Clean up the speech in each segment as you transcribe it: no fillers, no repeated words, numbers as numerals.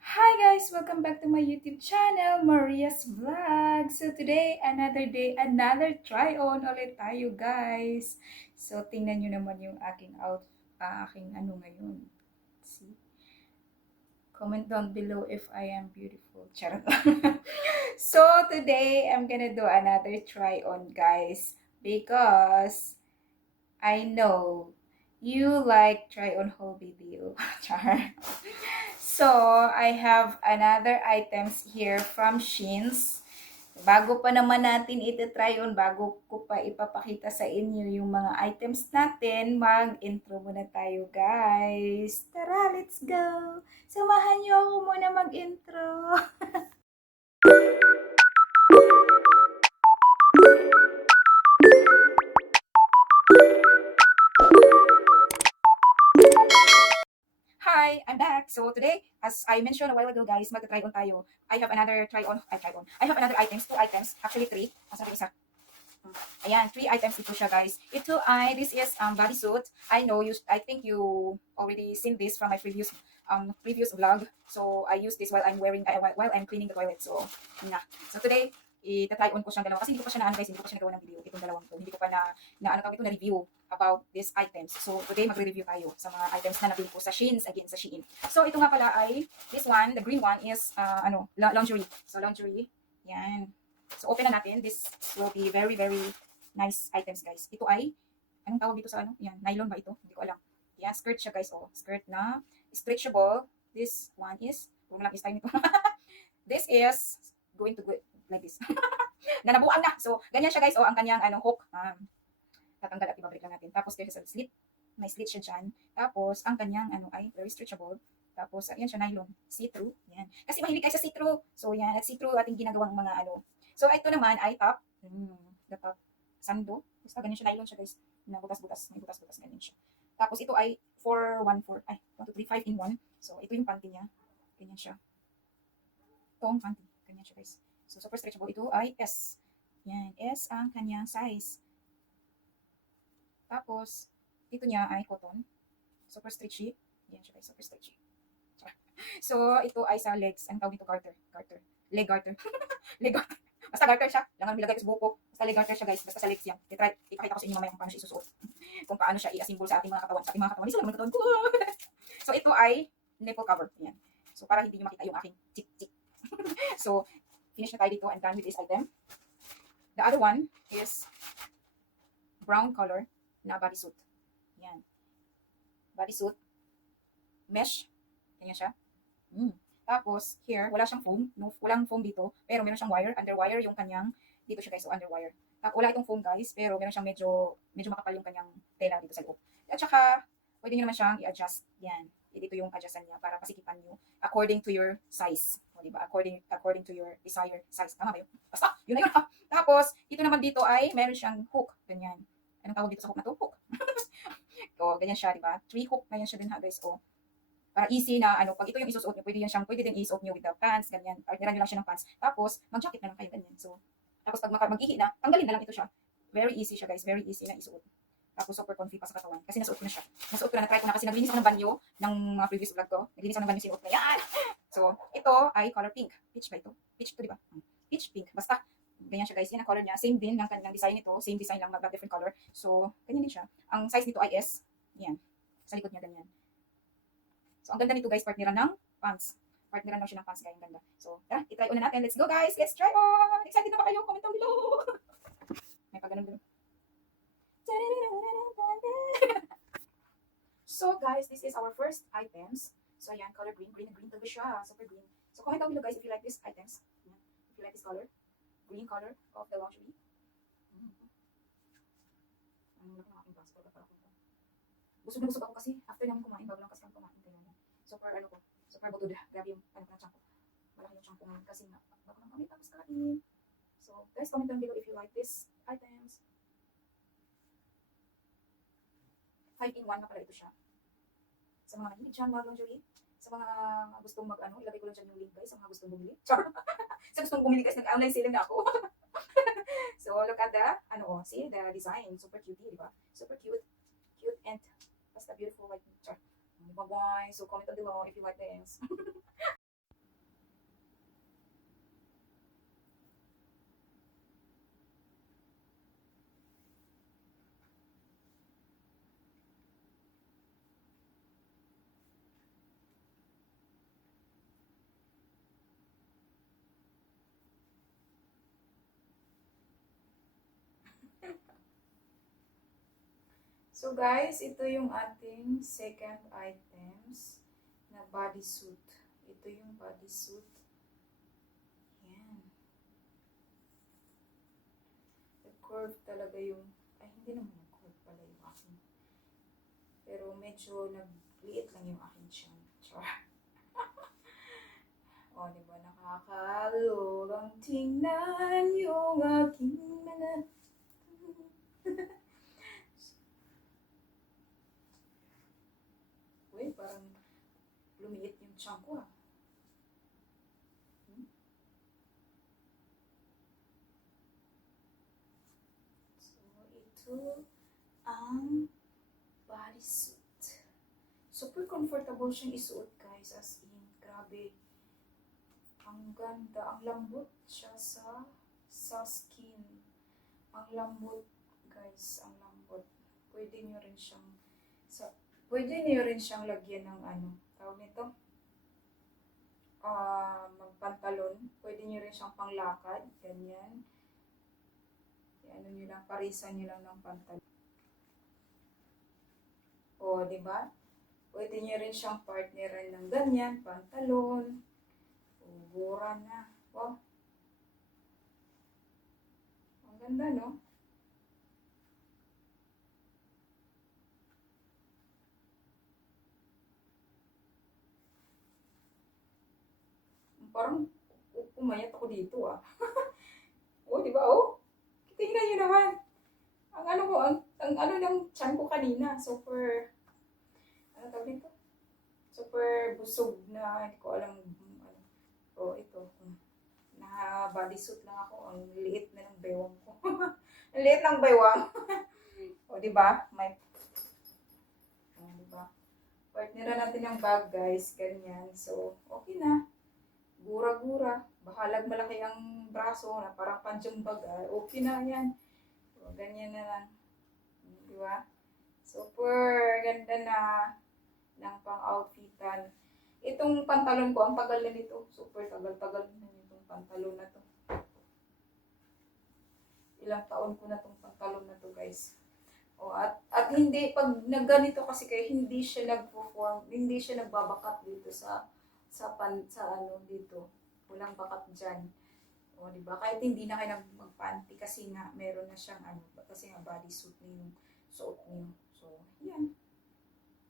Hi guys! Welcome back to my YouTube channel, Maria's Vlog. So today, another day, another try on ulit tayo guys. So tingnan nyo naman yung aking ano ngayon. See? Comment down below if I am beautiful. Charot lang. So today, I'm gonna do another try on guys. Because I know you like try on haul video. Char. So, I have another items here from Sheins. Bago pa naman natin iti-try on, bago ko pa ipapakita sa inyo yung mga items natin, mag-intro muna tayo guys. Tara, let's go! Samahan niyo ako muna mag-intro. Hi, I'm back. So today, as I mentioned a while ago guys, mag-try on tayo. I have another I have another items, two items, actually three. Asa ba yung isa? Ayan, three items ito siya, guys. This is bodysuit. I think you already seen this from my previous vlog. So, I use this while while I'm cleaning the toilet. So, yun na. So, today, itatry on ko siyang dalawa. Kasi hindi ko pa siya guys. Hindi ko pa siya nagawa ng video. Itong dalawang to. Hindi ko pa na review about these items. So, today, magre-review tayo sa mga items na nabili ko sa Sheins, again, sa Shein. So, ito nga pala ay, this one, the green one is, lingerie. So, lingerie. Yan. So, open na natin. This will be very, very nice items, guys. Ito ay, anong tawag dito sa ano? Yan, nylon ba ito? Hindi ko alam. Yan, skirt siya, guys. Oh, skirt na stretchable. This one is, huwag lang is-time nito. This is going to go like this. Nanabuan na. So, ganyan siya, guys. Oh, ang kanyang hook. Tatanggal at ibabalik lang natin. Tapos, there's a slit. May slit siya dyan. Tapos, ang kanyang ay very stretchable. Tapos, yan siya, nylon. See-through. Yan. Kasi mahilig kayo sa see-through. So, yan. At see-through ating ginagawang mga So, ito naman ay top. The top. Sando. Basta ganyan siya. Nylon siya, guys. Na butas-butas. May butas-butas. Ganyan siya. Tapos, ito ay 414. Ay, 1, 2, 3, 5 in 1. So, ito yung panty niya. Ganyan siya. Ito ang panty. Ganyan siya, guys. So, super stretchable. Ito ay S. Yan. S ang kanyang size. Tapos, ito niya ay cotton. Super stretchy. Yan siya, guys. Super stretchy. So, ito ay sa legs. Ang tawag dito, garter. Garter. Leg garter. Leg garter. Basta garter siya. Langan nilagay ko sa buko. Basta leg garter siya, guys. Basta sa legs yan. Ipakita ko sa inyo mamaya kung paano siya isusuot. Kung paano siya i-assemble sa ating mga katawan. Sa ating mga katawan. Hindi sila naman katawan ko. So, ito ay nipple cover. Yan. So, para hindi nyo makita yung aking chik-chik. So, finish na tayo dito. I'm done with this item. The other one is brown color na bodysuit. Yan. Bodysuit. Mesh. Ganyan siya. Tapos, here, wala siyang foam. No, walang foam dito. Pero meron siyang wire. Underwire yung kanyang, dito siya guys, so underwire. Wala itong foam guys, pero meron siyang medyo makapal yung kanyang tela dito sa loob. At saka, pwede nyo naman siyang i-adjust. Yan. Dito yung adjustan niya para pasikipan nyo according to your size. O, diba? According to your desired size. Tama ba yun? Basta, yun na yun. Tapos, ito naman dito ay meron siyang hook. Ganyan. Anong tawag dito sa hook na to? Hook. So, ganyan siya, diba? 3 hook na yan siya din ha guys. O, para easy na pag ito yung isusuot niyo, pwede din isuot niyo with the pants, ganyan. Partneran niyo lang siya ng pants. Tapos, mag-jacket na lang kayo, ganyan. So, tapos pag mag-ihi na, tanggalin na lang ito siya. Very easy siya, guys. Very easy na isuot. Tapos, super comfy pa sa katawan. Kasi nasuot ko na siya. Nasuot ko na, na-try ko na kasi naglinis ako ng banyo ng mga previous vlog ko. Naglinis ako ng banyo, sinuot na yan. So, ito ay color pink. Peach ba ito? Peach ito, di ba? Peach pink. Basta, ganyan siya, guys. Yan ang color niya. Same din ng kanyang design nito. Same design lang, different color. So, ganyan din siya. Ang size nito ay S. Yan. Sa likod niya, ganyan. So, ang ganda nito guys, partneran ng pants. Partneran lang siya ng pants, guys. Ang ganda. So, tara, itry una natin. Let's go guys. Let's try on. Excited na ba kayo? Comment down below. May pagganun. So, guys, this is our first items. So, ayan, color green. Green na green talaga siya. Super green. So, comment down below guys if you like these items. If you like this color. Green color of the lingerie. Ang laki ng aking pants. Busog na busog ako kasi after namin kumain, bago lang kasi kami kumain. Kaya super butod. Grabe yung ng tiyan ko. Malaki yung tiyan ko ngayon kasi bago lang kami tapos kain. So, guys, comment down below if you like these items. 5 in 1 na pala ito siya. Sa mga nahilig dyan, mga lingerie. Sa mga gustong ilagay ko lang dyan yung link guys, sa mga gustong bumili. Char! Sa gustong bumili guys, nag-online selling na ako. So, look at the, see, the design. Super cute, di ba? Super cute. Cute and basta beautiful like char. Bye-bye. So, comment down below if you like this. So guys, ito yung ating second items na bodysuit. Ito yung bodysuit. Yan. Curve talaga yung, ay hindi naman curve pala yung akin. Pero medyo nagliit lang yung akin tiyan. Char. O, diba? Nakakalulong tingnan yung aking mga... Uy, parang lumiit yung tiyan ko ah. So, ito ang bodysuit. Super comfortable siyang isuot guys, as in, grabe. Ang ganda, ang lambot siya sa skin. Ang lambot guys, ang lambot. Pwede niyo rin siyang lagyan ng ano, tawag nito, magpantalon. Pwede niyo rin siyang panglakad, ganyan. Ano niyo lang, parisan niyo lang ng pantalon. O, di ba? Pwede niyo rin siyang partneran ng ganyan, pantalon. Ubura na. Oh. Ang ganda, no? Parang pumayat ako dito, ah. Oh, di ba? Oh. Tingnan niyo naman. Ang ano ko, ang ano ng tiyan ko kanina, super, ano tawag dito? Super busog na, hindi ko alam, ano. Oh, ito. Na bodysuit lang ako, ang liit na ng bewang ko. Ang liit ng bewang. O, di ba? May, o, di ba? Partneran natin yung bag, guys. Ganyan. So, okay na. Gura-gura. Bahalag malaki ang braso na parang panjumbag. Okay na yan. So, ganyan na lang. Di ba? Super ganda na ng pang-outfitan. Itong pantalon ko, ang tagal na nito. Super tagal-tagal na itong pantalon na to. Ilang taon ko na itong pantalon na to, guys. O, at hindi, pag nagganito kasi kayo, hindi siya nag-perform, hindi siya nagbabakat dito sa ano dito. Walang bakat dyan. O, di ba? Kahit hindi na kayo magpanty kasi nga meron na siyang ano, kasi nga bodysuit na yung suot niyo. So, yan.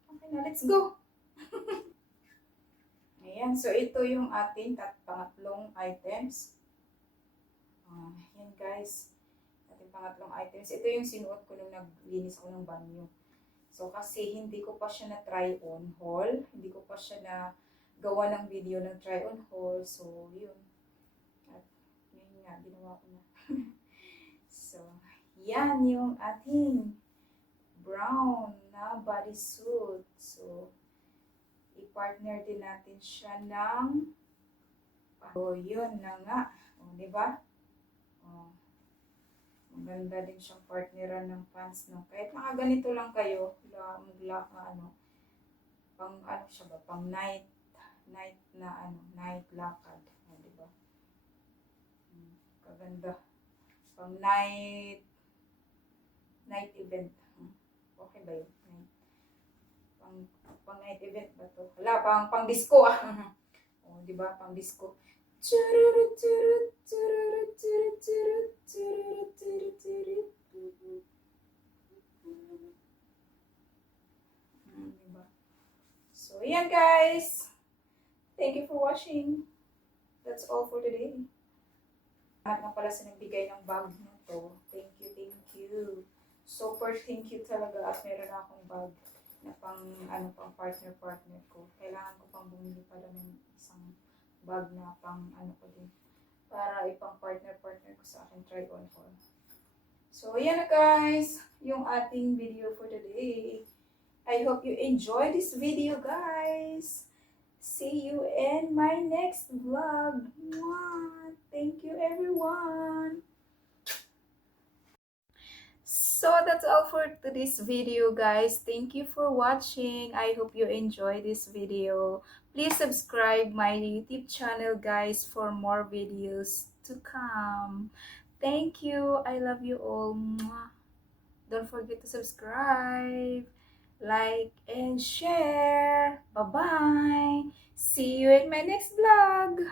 Okay na, let's go! Ayan, so ito yung ating pangatlong items. Yan guys, ating pangatlong items. Ito yung sinuot ko nung naglinis ako ng banyo. So, kasi hindi ko pa siya na try on haul. Hindi ko pa siya na gawa ng video ng try on haul. So, yun. At ngayon nga, ginawa ko na. So, yan yung ating brown na bodysuit. So, i-partner din natin siya ng yun na nga. O, diba? O, maganda din siyang partneran ng pants, no? Kahit mga ganito lang kayo, pang ano siya ba? Pang night na ano, night lakad. O, diba? Kaganda. Pang night event. Okay ba yun? Pang night event ba to? Wala, pang disco ah. O, di ba? Pang disco. Diba? So, yan guys. Thank you for watching. That's all for today. Lahat nga pala sa nagbigay ng bag na to. Thank you. Super thank you talaga at meron na akong bag na pang partner ko. Kailangan ko pang bumili pala ng isang bag na pang ko din para ipang partner ko sa akin try on haul. So yan na guys, yung ating video for today. I hope you enjoy this video guys. See you in my next vlog. Mwah! Thank you everyone. So that's all for today's video guys. Thank you for watching. I hope you enjoy this video. Please subscribe my YouTube channel guys for more videos to come. Thank you. I love you all. Mwah. Don't forget to subscribe, like, and share. Bye-bye. See you in my next vlog.